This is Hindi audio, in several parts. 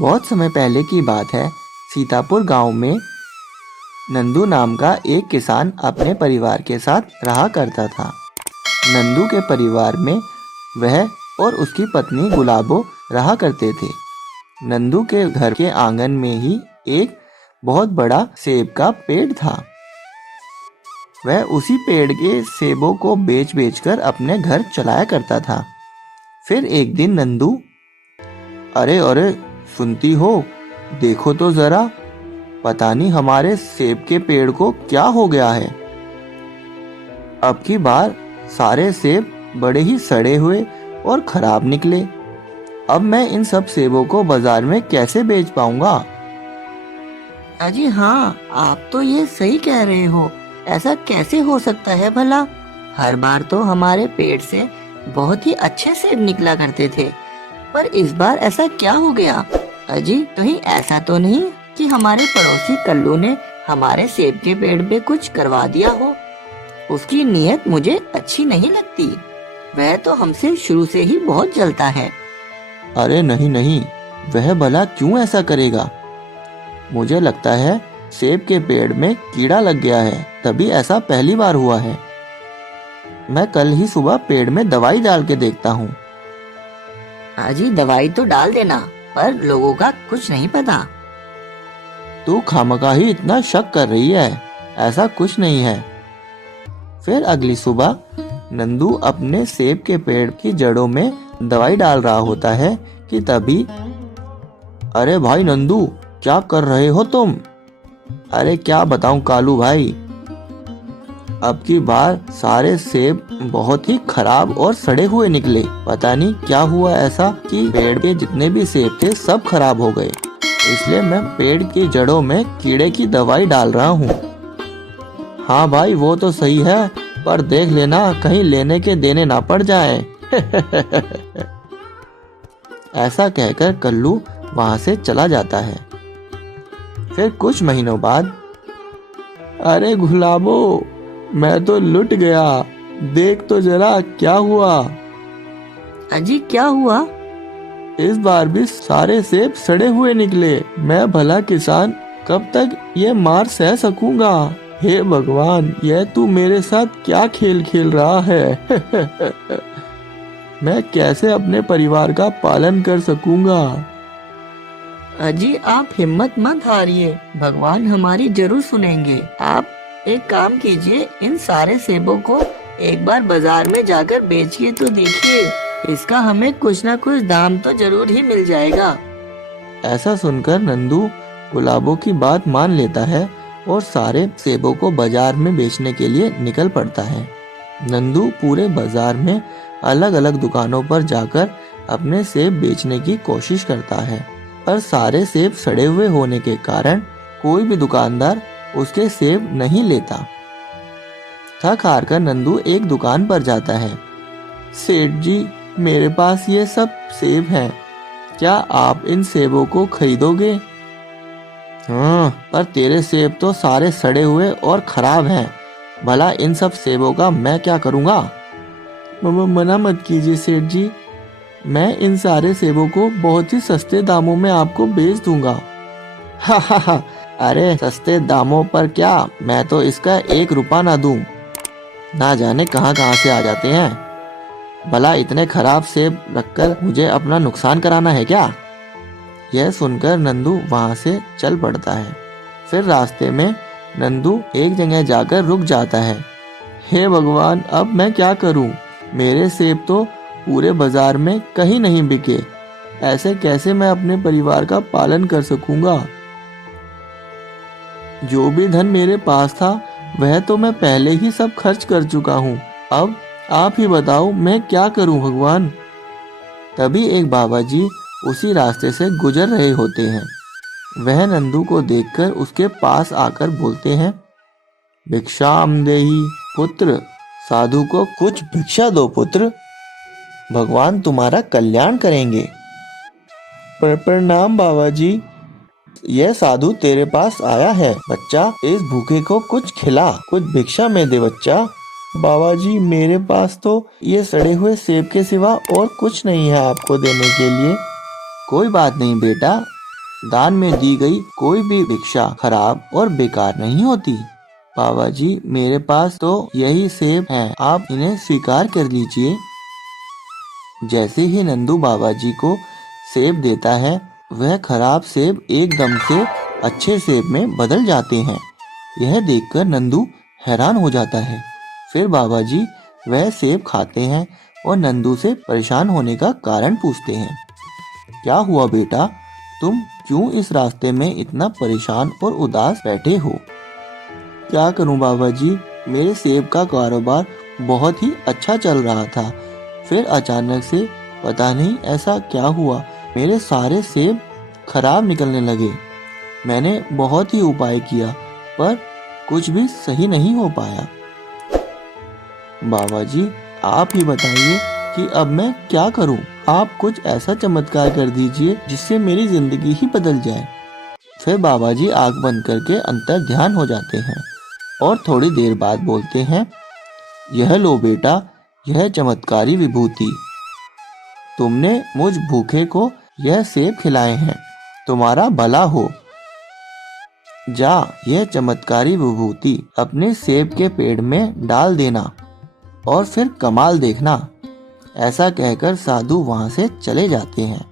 बहुत समय पहले की बात है। सीतापुर गांव में नंदू नाम का एक किसान अपने परिवार के साथ रहा करता था। नंदू के परिवार में वह और उसकी पत्नी गुलाबो रहा करते थे। नंदू के घर के आंगन में ही एक बहुत बड़ा सेब का पेड़ था। वह उसी पेड़ के सेबों को बेच बेच कर अपने घर चलाया करता था। फिर एक दिन नंदू, अरे अरे सुनती हो, देखो तो जरा, पता नहीं हमारे सेब के पेड़ को क्या हो गया है। अब की बार सारे सेब बड़े ही सड़े हुए और खराब निकले। अब मैं इन सब सेबों को बाजार में कैसे बेच पाऊंगा? अजी हाँ, आप तो ये सही कह रहे हो। ऐसा कैसे हो सकता है भला? हर बार तो हमारे पेड़ से बहुत ही अच्छे सेब निकला करते थे, पर इस बार ऐसा क्या हो गया? अजी कहीं ऐसा तो नहीं कि हमारे पड़ोसी कल्लू ने हमारे सेब के पेड़ पे कुछ करवा दिया हो? उसकी नीयत मुझे अच्छी नहीं लगती। वह तो हमसे शुरू से ही बहुत जलता है। अरे नहीं नहीं, वह भला क्यों ऐसा करेगा? मुझे लगता है सेब के पेड़ में कीड़ा लग गया है, तभी ऐसा पहली बार हुआ है। मैं कल ही सुबह पेड़ में दवाई डाल के देखता हूँ। अजी दवाई तो डाल देना, पर लोगों का कुछ नहीं पता। तू खामखा ही इतना शक कर रही है, ऐसा कुछ नहीं है। फिर अगली सुबह नंदू अपने सेब के पेड़ की जड़ों में दवाई डाल रहा होता है कि तभी, अरे भाई नंदू, क्या कर रहे हो तुम? अरे क्या बताऊं कालू भाई, अब की बार सारे सेब बहुत ही खराब और सड़े हुए निकले। पता नहीं क्या हुआ ऐसा कि पेड़ के जितने भी सेब थे सब खराब हो गए। इसलिए मैं पेड़ की जड़ों में कीड़े की दवाई डाल रहा हूँ। हाँ भाई वो तो सही है, पर देख लेना कहीं लेने के देने ना पड़ जाएं। ऐसा कहकर कल्लू वहां से चला जाता है। फिर कुछ महीनों बाद, अरे गुलाबो, मैं तो लुट गया, देख तो जरा क्या हुआ। अजी क्या हुआ? इस बार भी सारे सेब सड़े हुए निकले। मैं भला किसान कब तक ये मार सह सकूंगा? हे भगवान, यह तू मेरे साथ क्या खेल खेल रहा है? मैं कैसे अपने परिवार का पालन कर सकूंगा? अजी आप हिम्मत मत हारिए, भगवान हमारी जरूर सुनेंगे। आप एक काम कीजिए, इन सारे सेबों को एक बार बाजार में जाकर बेच के तो देखिए, इसका हमें कुछ ना कुछ दाम तो जरूर ही मिल जाएगा। ऐसा सुनकर नंदू गुलाबों की बात मान लेता है और सारे सेबों को बाजार में बेचने के लिए निकल पड़ता है। नंदू पूरे बाजार में अलग अलग दुकानों पर जाकर अपने सेब बेचने की कोशिश करता है, पर सारे सेब सड़े हुए होने के कारण कोई भी दुकानदार उसके सेब नहीं लेता। थक हार कर नंदू एक दुकान पर जाता है। सेठ जी, मेरे पास ये सब सेब हैं, क्या आप इन सेबों को खरीदोगे? हाँ, पर तेरे सेब तो सारे सड़े हुए और खराब हैं, भला इन सब सेबों का मैं क्या करूँगा? मना मत कीजिए सेठ जी, मैं इन सारे सेबों को बहुत ही सस्ते दामों में आपको बेच दूंगा। हा हा हा, अरे सस्ते दामों पर क्या, मैं तो इसका 1 रुपया ना दूं। ना जाने कहाँ कहाँ से आ जाते हैं, भला इतने खराब सेब रखकर मुझे अपना नुकसान कराना है क्या? यह सुनकर नंदू वहां से चल पड़ता है। फिर रास्ते में नंदू एक जगह जाकर रुक जाता है। हे भगवान, अब मैं क्या करूं? मेरे सेब तो पूरे बाजार में कहीं नहीं बिके। ऐसे कैसे मैं अपने परिवार का पालन कर सकूंगा? जो भी धन मेरे पास था वह तो मैं पहले ही सब खर्च कर चुका हूँ। अब आप ही बताओ मैं क्या करूं भगवान? तभी एक बाबा जी उसी रास्ते से गुजर रहे होते हैं। वह नंदू को देखकर उसके पास आकर बोलते हैं, भिक्षाम देहि पुत्र, साधु को कुछ भिक्षा दो पुत्र, भगवान तुम्हारा कल्याण करेंगे। प्रणाम बाबा जी, यह साधु तेरे पास आया है। बच्चा, इस भूखे को कुछ खिला, कुछ भिक्षा में दे बच्चा। बाबा जी, मेरे पास तो ये सड़े हुए सेब के सिवा और कुछ नहीं है आपको देने के लिए। कोई बात नहीं बेटा, दान में दी गई कोई भी भिक्षा खराब और बेकार नहीं होती। बाबा जी, मेरे पास तो यही सेब हैं, आप इन्हें स्वीकार कर लीजिए। जैसे ही नंदू बाबा जी को सेब देता है, वह खराब सेब एकदम से अच्छे सेब में बदल जाते हैं। यह देखकर नंदू हैरान हो जाता है। फिर बाबा जी वह सेब खाते हैं और नंदू से परेशान होने का कारण पूछते हैं। क्या हुआ बेटा, तुम क्यों इस रास्ते में इतना परेशान और उदास बैठे हो? क्या करूं बाबा जी, मेरे सेब का कारोबार बहुत ही अच्छा चल रहा था। फिर अचानक से पता नहीं ऐसा क्या हुआ, मेरे सारे सेब खराब निकलने लगे। मैंने बहुत ही उपाय किया पर कुछ भी सही नहीं हो पाया। बाबा जी, आप ही बताइए कि अब मैं क्या करूं? आप कुछ ऐसा चमत्कार कर दीजिए जिससे मेरी जिंदगी ही बदल जाए। फिर बाबा जी आंख बंद करके अंतर ध्यान हो जाते हैं और थोड़ी देर बाद बोलते हैं, यह लो बेटा, यह चमत्कारी विभूति। तुमने मुझ भूखे को यह सेब खिलाए हैं, तुम्हारा भला हो। जा, यह चमत्कारी विभूति अपने सेब के पेड़ में डाल देना और फिर कमाल देखना। ऐसा कहकर साधु वहां से चले जाते हैं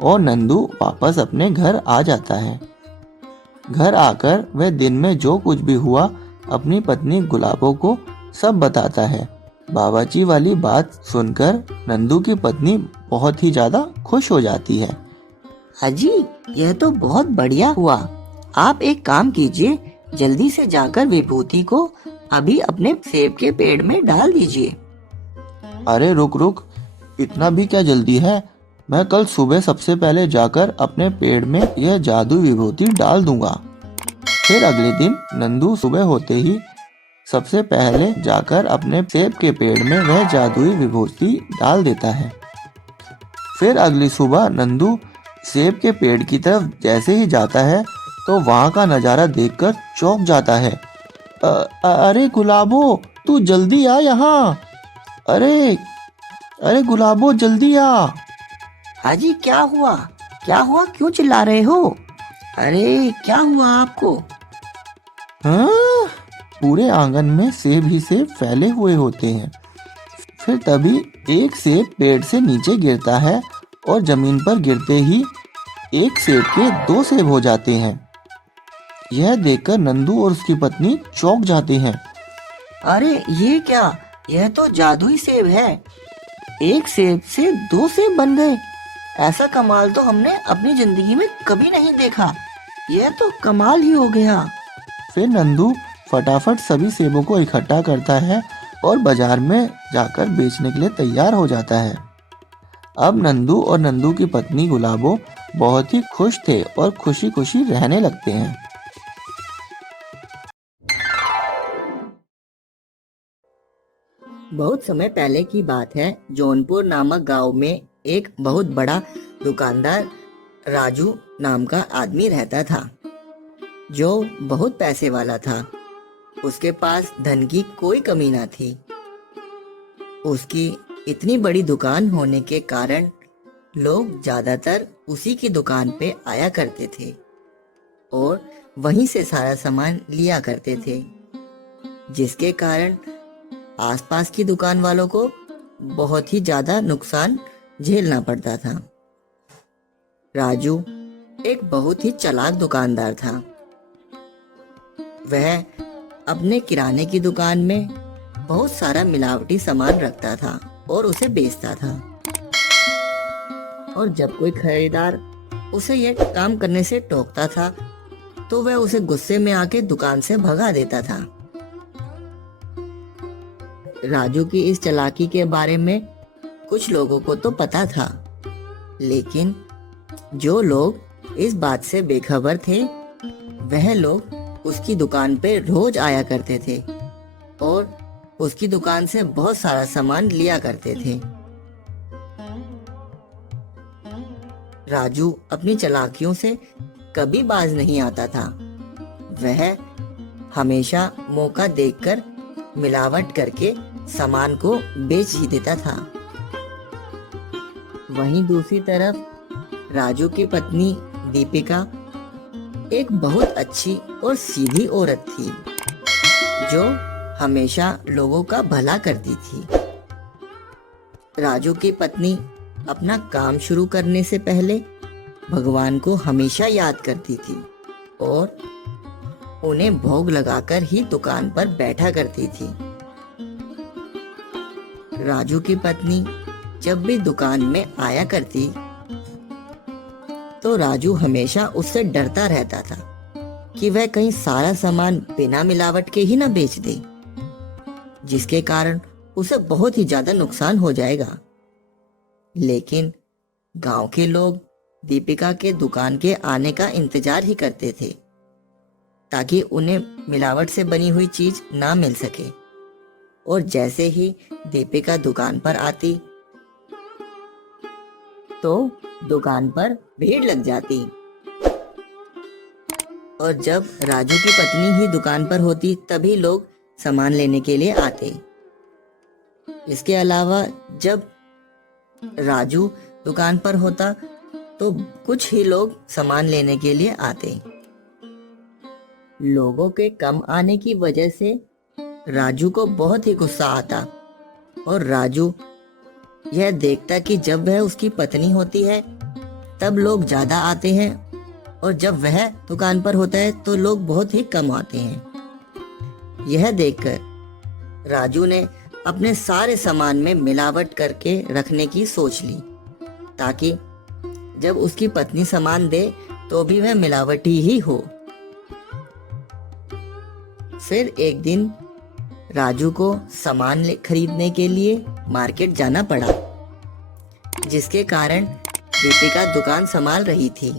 और नंदू वापस अपने घर आ जाता है। घर आकर वह दिन में जो कुछ भी हुआ अपनी पत्नी गुलाबो को सब बताता है। बाबा जी वाली बात सुनकर नंदू की पत्नी बहुत ही ज्यादा खुश हो जाती है। अजी, यह तो बहुत बढ़िया हुआ। आप एक काम कीजिए, जल्दी से जाकर विभूति को अभी अपने सेब के पेड़ में डाल दीजिए। अरे रुक रुक, इतना भी क्या जल्दी है? मैं कल सुबह सबसे पहले जाकर अपने पेड़ में यह जादू विभूति डाल दूंगा। फिर अगले दिन नंदू सुबह होते ही सबसे पहले जाकर अपने सेब के पेड़ में वह जादुई विभूति डाल देता है। फिर अगली सुबह नंदू सेब के पेड़ की तरफ जैसे ही जाता है तो वहाँ का नज़ारा देखकर चौंक जाता है। अरे गुलाबो, तू जल्दी आ यहाँ। अरे अरे गुलाबो, जल्दी आ। हाजी, क्या हुआ? क्या हुआ? क्यों चिल्ला रहे हो? अरे क्या हुआ आपको? हाँ? पूरे आंगन में सेब ही सेब फैले हुए होते हैं। फिर तभी एक सेब पेड़ से नीचे गिरता है और जमीन पर गिरते ही एक सेब के दो सेब हो जाते हैं। यह देखकर नंदू और उसकी पत्नी चौंक जाते हैं। अरे ये क्या? यह तो जादुई सेब है। एक सेब से दो सेब बन गए। ऐसा कमाल तो हमने अपनी जिंदगी में कभी नहीं देखा। यह तो कमाल ही हो गया। फिर नंदू फटाफट सभी सेबों को इकट्ठा करता है और बाजार में जाकर बेचने के लिए तैयार हो जाता है। अब नंदू और नंदू की पत्नी गुलाबो बहुत ही खुश थे और खुशी खुशी रहने लगते हैं। बहुत समय पहले की बात है। जौनपुर नामक गांव में एक बहुत बड़ा दुकानदार राजू नाम का आदमी रहता था, जो बहुत पैसे वाला था। उसके पास धन की कोई कमी ना थी। उसकी इतनी बड़ी दुकान होने के कारण लोग ज्यादातर उसी की दुकान पे आया करते थे और वहीं से सारा सामान लिया करते थे, जिसके कारण आसपास की दुकान वालों को बहुत ही ज्यादा नुकसान झेलना पड़ता था। राजू एक बहुत ही चालाक दुकानदार था। वह अपने किराने की दुकान में बहुत सारा मिलावटी सामान रखता था और उसे बेचता था। और जब कोई खरीदार उसे यह काम करने से टोकता था तो वह उसे गुस्से में आके दुकान से भगा देता था। राजू की इस चालाकी के बारे में कुछ लोगों को तो पता था, लेकिन जो लोग इस बात से बेखबर थे वह लोग उसकी दुकान पे रोज आया करते थे और उसकी दुकान से बहुत सारा सामान लिया करते थे। राजू अपनी चालाकियों से कभी बाज नहीं आता था। वह हमेशा मौका देखकर मिलावट करके सामान को बेच ही देता था। वहीं दूसरी तरफ राजू की पत्नी दीपिका एक बहुत अच्छी और सीधी औरत थी जो हमेशा लोगों का भला करती थी। राजू की पत्नी अपना काम शुरू करने से पहले भगवान को हमेशा याद करती थी और उन्हें भोग लगाकर ही दुकान पर बैठा करती थी। राजू की पत्नी जब भी दुकान में आया करती तो राजू हमेशा उससे डरता रहता था कि वह कहीं सारा सामान बिना मिलावट के ही ना बेच दे, जिसके कारण उसे बहुत ही ज्यादा नुकसान हो जाएगा। लेकिन गांव के लोग दीपिका के दुकान के आने का इंतजार ही करते थे ताकि उन्हें मिलावट से बनी हुई चीज ना मिल सके। और जैसे ही दीपिका दुकान पर आती तो दुकान पर भीड़ लग जाती और जब राजू की पत्नी ही दुकान पर होती तभी लोग सामान लेने के लिए आते। इसके अलावा जब राजू दुकान पर होता तो कुछ ही लोग सामान लेने के लिए आते। लोगों के कम आने की वजह से राजू को बहुत ही गुस्सा आता और राजू यह देखता कि जब वह उसकी पत्नी होती है तब लोग ज्यादा आते हैं और जब वह दुकान पर होता है तो लोग बहुत ही कम आते हैं। यह देखकर राजू ने अपने सारे सामान में मिलावट करके रखने की सोच ली ताकि जब उसकी पत्नी सामान दे तो भी वह मिलावटी ही हो। फिर एक दिन राजू को सामान खरीदने के लिए मार्केट जाना पड़ा, जिसके कारण दीपिका दुकान संभाल रही थी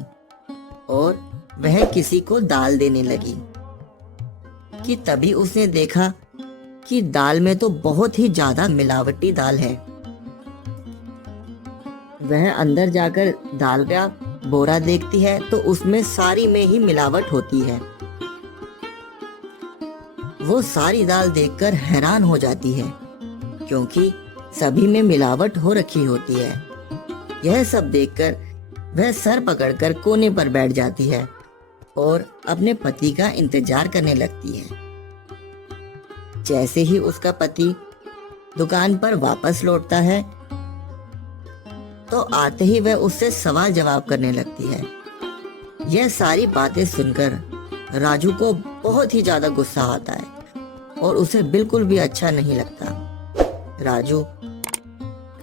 और वह किसी को दाल देने लगी कि तभी उसने देखा कि दाल में तो बहुत ही ज्यादा मिलावटी दाल है। वह अंदर जाकर दाल का बोरा देखती है तो उसमें सारी में ही मिलावट होती है। वो सारी दाल देखकर हैरान हो जाती है क्योंकि सभी में मिलावट हो रखी होती है। यह सब देखकर वह सर पकड़कर कोने पर बैठ जाती है और अपने पति का इंतजार करने लगती है। जैसे ही उसका पति दुकान पर वापस लौटता है तो आते ही वह उससे सवाल जवाब करने लगती है। यह सारी बातें सुनकर राजू को बहुत ही ज्यादा गुस्सा आता है और उसे बिल्कुल भी अच्छा नहीं लगता। राजू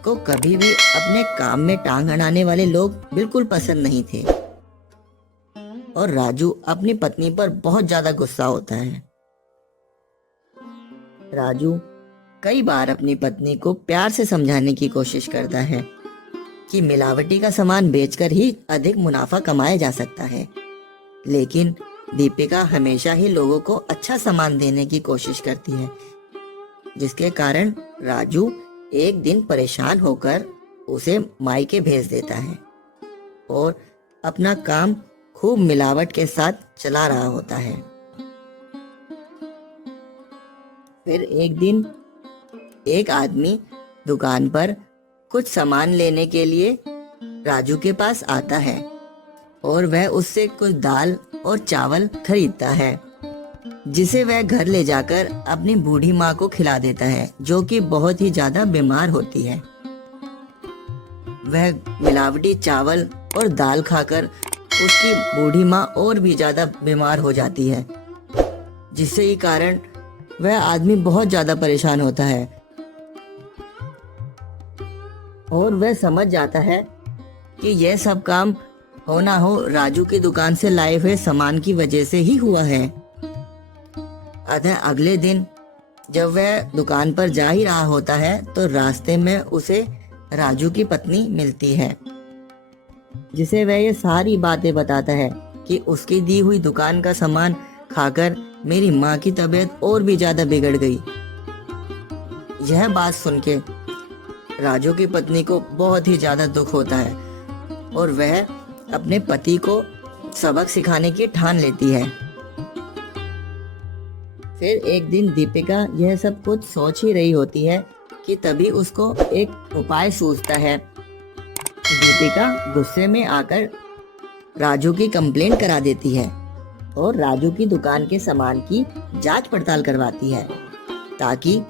को कभी भी अपने काम में टांग अड़ाने वाले लोग बिल्कुल पसंद नहीं थे और राजू अपनी पत्नी पर बहुत ज्यादा गुस्सा होता है। राजू कई बार अपनी पत्नी को प्यार से समझाने की कोशिश करता है कि मिलावटी का सामान बेचकर ही अधिक मुनाफा कमाया जा सकता है, लेकिन दीपिका हमेशा ही लोगों को अच्छा सामान देने की कोशिश करती है, जिसके कारण राजू एक दिन परेशान होकर उसे मायके भेज देता है और अपना काम खूब मिलावट के साथ चला रहा होता है। फिर एक दिन एक आदमी दुकान पर कुछ सामान लेने के लिए राजू के पास आता है और वह उससे कुछ दाल और चावल खरीदता है, जिसे वह घर ले जाकर अपनी बूढ़ी माँ को खिला देता है, जो कि बहुत ही ज्यादा बीमार होती है। वह मिलावटी चावल और दाल खाकर उसकी बूढ़ी माँ और भी ज्यादा बीमार हो जाती है, जिससे ही कारण वह आदमी बहुत ज्यादा परेशान होता है और वह समझ जाता है कि यह सब काम हो ना हो राजू की दुकान से लाए हुए सामान की वजह से ही हुआ है। अतः अगले दिन जब वह दुकान पर जा ही रहा होता है तो रास्ते में उसे राजू की पत्नी मिलती है, जिसे वह ये सारी बातें बताता है कि उसकी दी हुई दुकान का सामान खाकर मेरी माँ की तबीयत और भी ज्यादा बिगड़ गई। यह बात सुन के राजू की पत्नी को बहुत ही ज्यादा दुख होता है और वह अपने पति को सबक सिखाने की ठान लेती है। फिर एक दिन दीपिका यह सब कुछ सोच ही रही होती है कि तभी उसको एक उपाय सूझता है। दीपिका गुस्से में आकर राजू की कंप्लेंट करा देती है और राजू की दुकान के सामान की जांच पड़ताल करवाती है ताकि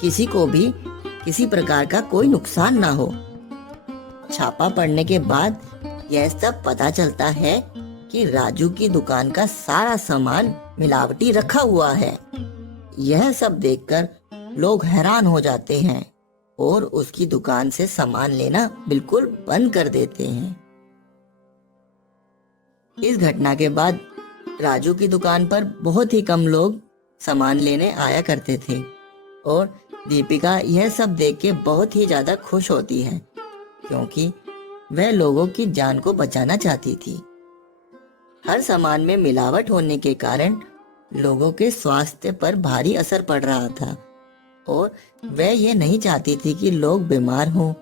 किसी को भी किसी प्रकार का कोई नुकसान ना हो। छापा पड़ने के बाद यह सब पता चलता है कि राजू की दुकान का सारा सामान मिलावटी रखा हुआ है। यह सब देखकर लोग हैरान हो जाते हैं और उसकी दुकान से सामान लेना बिल्कुल बंद कर देते हैं। इस घटना के बाद राजू की दुकान पर बहुत ही कम लोग सामान लेने आया करते थे और दीपिका यह सब देख के बहुत ही ज्यादा खुश होती है क्योंकि वह लोगों की जान को बचाना चाहती थी। हर सामान में मिलावट होने के कारण लोगों के स्वास्थ्य पर भारी असर पड़ रहा था और वह ये नहीं चाहती थी कि लोग बीमार हों।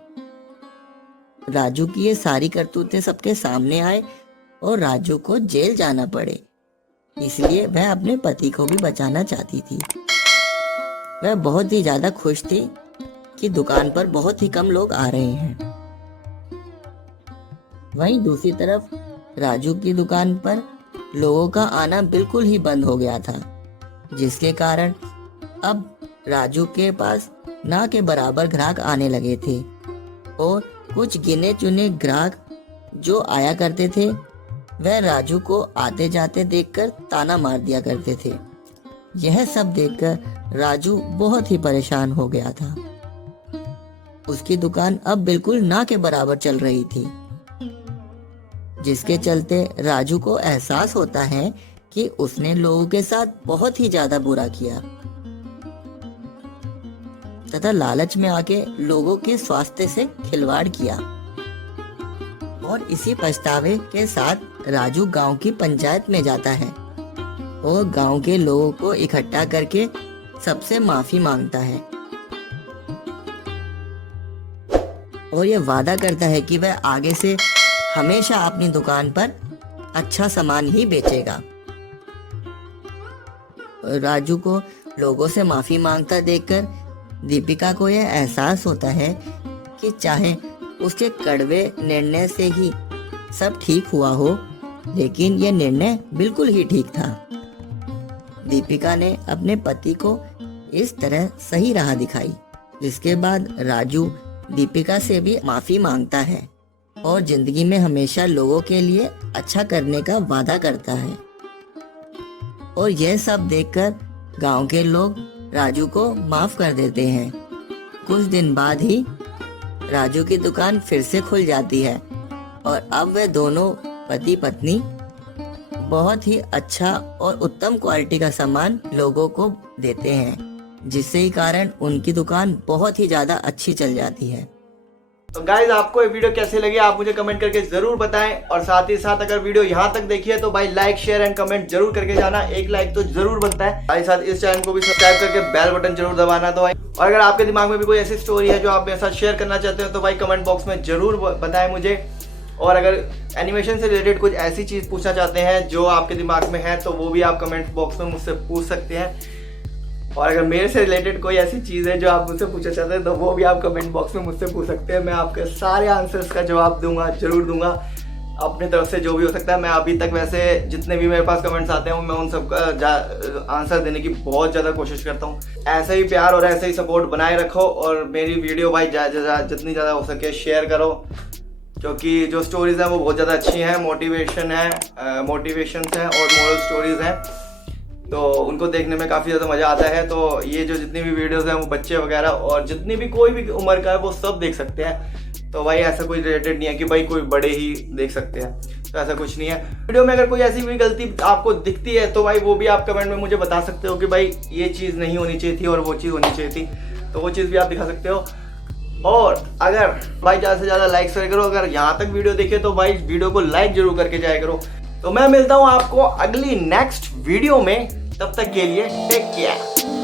राजू की ये सारी करतूतें सबके सामने आए और राजू को जेल जाना पड़े, इसलिए वह अपने पति को भी बचाना चाहती थी। वह बहुत ही ज्यादा खुश थी कि दुकान पर बहुत ही कम लोग आ रहे हैं। वहीं दूसरी तरफ राजू की दुकान पर लोगों का आना बिल्कुल ही बंद हो गया था, जिसके कारण अब राजू के पास ना के बराबर ग्राहक आने लगे थे और कुछ गिने चुने ग्राहक जो आया करते थे वह राजू को आते जाते देखकर ताना मार दिया करते थे। यह सब देखकर राजू बहुत ही परेशान हो गया था। उसकी दुकान अब बिल्कुल ना के बराबर चल रही थी, जिसके चलते राजू को एहसास होता है कि उसने लोगों के साथ बहुत ही ज्यादा बुरा किया तथा लालच में आके लोगों के स्वास्थ्य से खिलवाड़ किया। और इसी पछतावे के साथ राजू गांव की पंचायत में जाता है और गांव के लोगों को इकट्ठा करके सबसे माफी मांगता है और यह वादा करता है कि वह आगे से हमेशा अपनी दुकान पर अच्छा सामान ही बेचेगा। राजू को लोगों से माफी मांगता देखकर दीपिका को यह एहसास होता है कि चाहे उसके कड़वे निर्णय से ही सब ठीक हुआ हो, लेकिन यह निर्णय बिल्कुल ही ठीक था। दीपिका ने अपने पति को इस तरह सही राह दिखाई, जिसके बाद राजू दीपिका से भी माफी मांगता है और जिंदगी में हमेशा लोगों के लिए अच्छा करने का वादा करता है। और यह सब देखकर गांव के लोग राजू को माफ कर देते हैं। कुछ दिन बाद ही राजू की दुकान फिर से खुल जाती है और अब वे दोनों पति पत्नी बहुत ही अच्छा और उत्तम क्वालिटी का सामान लोगों को देते हैं, जिससे ही कारण उनकी दुकान बहुत ही ज्यादा अच्छी चल जाती है। तो गाइज आपको ये वीडियो कैसी लगी आप मुझे कमेंट करके जरूर बताएं और साथ ही साथ अगर वीडियो यहाँ तक देखी है तो भाई लाइक शेयर एंड कमेंट जरूर करके जाना। एक लाइक तो जरूर बनता है। भाई साथ इस चैनल को भी सब्सक्राइब करके बेल बटन जरूर दबाना। तो भाई और अगर आपके दिमाग में भी कोई ऐसी स्टोरी है जो आप मेरे साथ शेयर करना चाहते हो तो भाई कमेंट बॉक्स में जरूर बताएं मुझे। और अगर एनिमेशन से रिलेटेड कुछ ऐसी चीज पूछना चाहते हैं जो आपके दिमाग में है तो वो भी आप कमेंट बॉक्स में मुझसे पूछ सकते हैं। और अगर मेरे से रिलेटेड कोई ऐसी चीज़ है जो आप मुझसे पूछना चाहते हैं तो वो भी आप कमेंट बॉक्स में मुझसे पूछ सकते हैं। मैं आपके सारे आंसर्स का जवाब दूंगा, जरूर दूंगा अपने तरफ से जो भी हो सकता है। मैं अभी तक वैसे जितने भी मेरे पास कमेंट्स आते हैं मैं उन सबका आंसर देने की बहुत ज़्यादा कोशिश करता हूँ। ऐसे ही प्यार और ऐसे ही सपोर्ट बनाए रखो और मेरी वीडियो भाई जितनी ज़्यादा हो सके शेयर करो, क्योंकि जो स्टोरीज़ हैं वो बहुत ज़्यादा अच्छी हैं, मोटिवेशंस हैं और मोरल स्टोरीज़ हैं, तो उनको देखने में काफ़ी ज़्यादा मज़ा आता है। तो ये जो जितनी भी वीडियोस हैं वो बच्चे वगैरह और जितनी भी कोई भी उम्र का है वो सब देख सकते हैं। तो भाई ऐसा कोई रिलेटेड नहीं है कि भाई कोई बड़े ही देख सकते हैं, तो ऐसा कुछ नहीं है। वीडियो में अगर कोई ऐसी भी गलती आपको दिखती है तो भाई वो भी आप कमेंट में मुझे बता सकते हो कि भाई ये चीज़ नहीं होनी चाहिए थी और वो चीज़ होनी चाहिए थी, तो वो चीज़ भी आप दिखा सकते हो। और अगर भाई ज़्यादा से ज़्यादा लाइक शेयर करो। अगर यहाँ तक वीडियो देखे तो भाई वीडियो को लाइक जरूर करके जाया करो। तो मैं मिलता हूँ आपको अगली नेक्स्ट वीडियो में, तब तक के लिए टेक केयर।